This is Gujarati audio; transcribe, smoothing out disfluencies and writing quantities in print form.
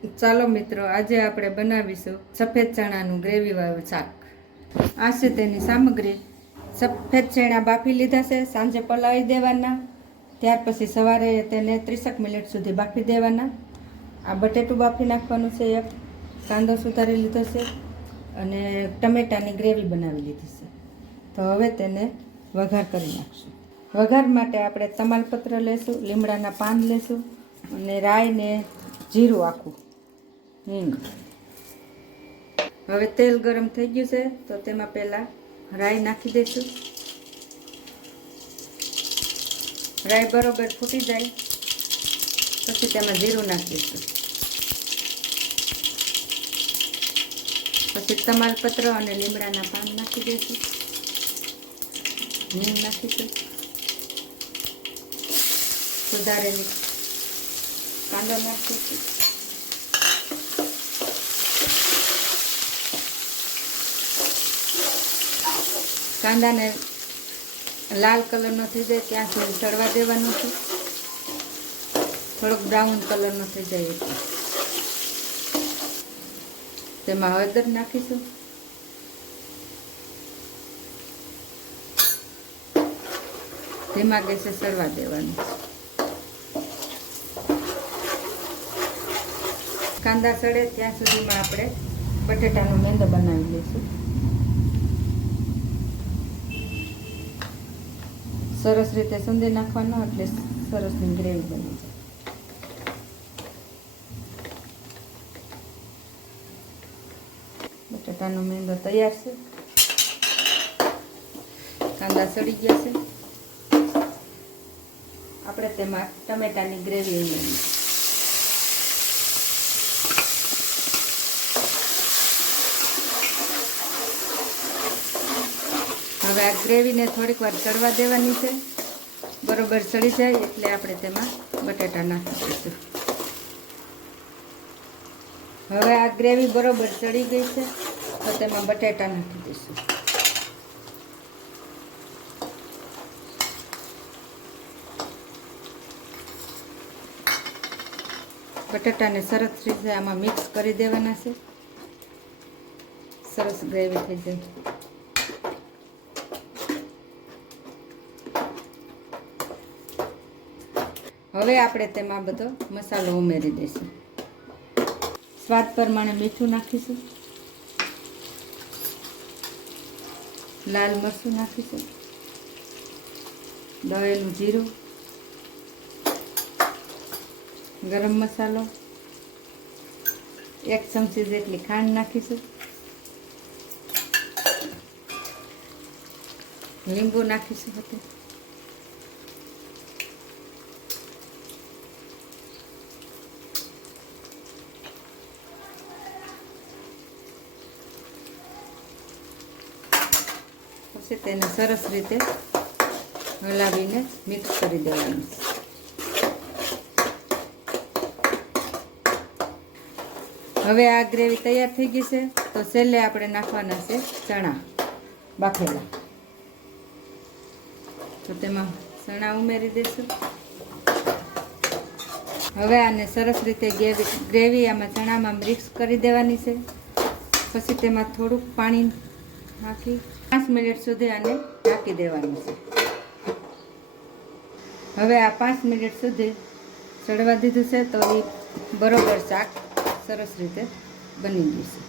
ચાલો મિત્રો, આજે આપણે બનાવીશું સફેદ ચણાનું ગ્રેવીવાળું શાક. આ છે તેની સામગ્રી. સફેદ ચણા બાફી લીધા છે, સાંજે પલાળી દેવાના, ત્યાર પછી સવારે તેને 30 મિનિટ સુધી બાફી દેવાના. આ બટેટું બાફી નાખવાનું છે, એક કાંદો સુધારી લીધો છે અને ટમેટાની ગ્રેવી બનાવી લીધી છે. તો હવે તેને વઘાર કરી નાખશું. વઘાર માટે આપણે તમાલપત્ર લેશું, લીમડાના પાન લેશું અને રાઈ ને જીરું આખું, હિંગ. હવે તેલ ગરમ થઈ ગયું છે તો તેમાં પહેલાં રાઈ નાખી દઈશું. રાઈ બરોબર ફૂટી જાય પછી તેમાં જીરું નાખી દઈશું. પછી તમાલપત્ર અને લીમડાના પાન નાખી દઈશું. હિંગ નાખીશું. સુધારેલી કાંદો નાખીશું. કાંદાને લાલ કલરનો થઈ જાય ત્યાં સુધી તળવા દેવાનો છે. થોડોક બ્રાઉન કલરનો થઈ જાય એટલે તેમાં હળદર નાખીશું. ધીમા ગેસે સળવા દેવાનું. કાંદા સળે ત્યાં સુધીમાં આપણે બટેટાનો મેંદો બનાવી લઈશું. સરસ રીતે સૂંધી નાખવાનો એટલે સરસની ગ્રેવી બની જાય. બટાટાનો મેંદો તૈયાર છે. કાંદા સડી ગયા છે. આપણે તેમાં ટમેટાની ગ્રેવી ઉમેરી. હવે આ ગ્રેવીને થોડીક વાર ચડવા દેવાની છે. બરોબર ચડી જાય એટલે આપણે તેમાં બટેટા નાખી દઈશું. હવે આ ગ્રેવી બરોબર ચડી ગઈ છે તો તેમાં બટેટા નાખી દઈશું. બટેટાને સરસ રીતે આમાં મિક્સ કરી દેવાના છે. સરસ ગ્રેવી થઈ જાય. હવે આપણે તેમાં બધો મસાલો ઉમેરી દઈશું. સ્વાદ પ્રમાણે મીઠું નાખીશું. લાલ મરચું નાખીશું. દળેલું જીરું, ગરમ મસાલો, 1 ચમચી જેટલી ખાંડ નાખીશું. લીંબુ નાખીશું હતું. પછી તેને સરસ રીતે હલાવીને મિક્સ કરી દેવાનું. હવે આ ગ્રેવી તૈયાર થઈ ગઈ છે તો છેલ્લે આપણે નાખવાના છે ચણા બાફેલા. તો તેમાં ચણા ઉમેરી દઈશું. હવે આને સરસ રીતે ગ્રેવી આમાં ચણામાં મિક્સ કરી દેવાની છે. પછી તેમાં થોડુંક પાણી નાખી 5 મિનિટ સુધી આને ઢાંકી દેવાનું છે. હવે આ 5 મિનિટ સુધી ચડવા દીધું છે તો એ બરોબર શાક સરસ રીતે બની જશે.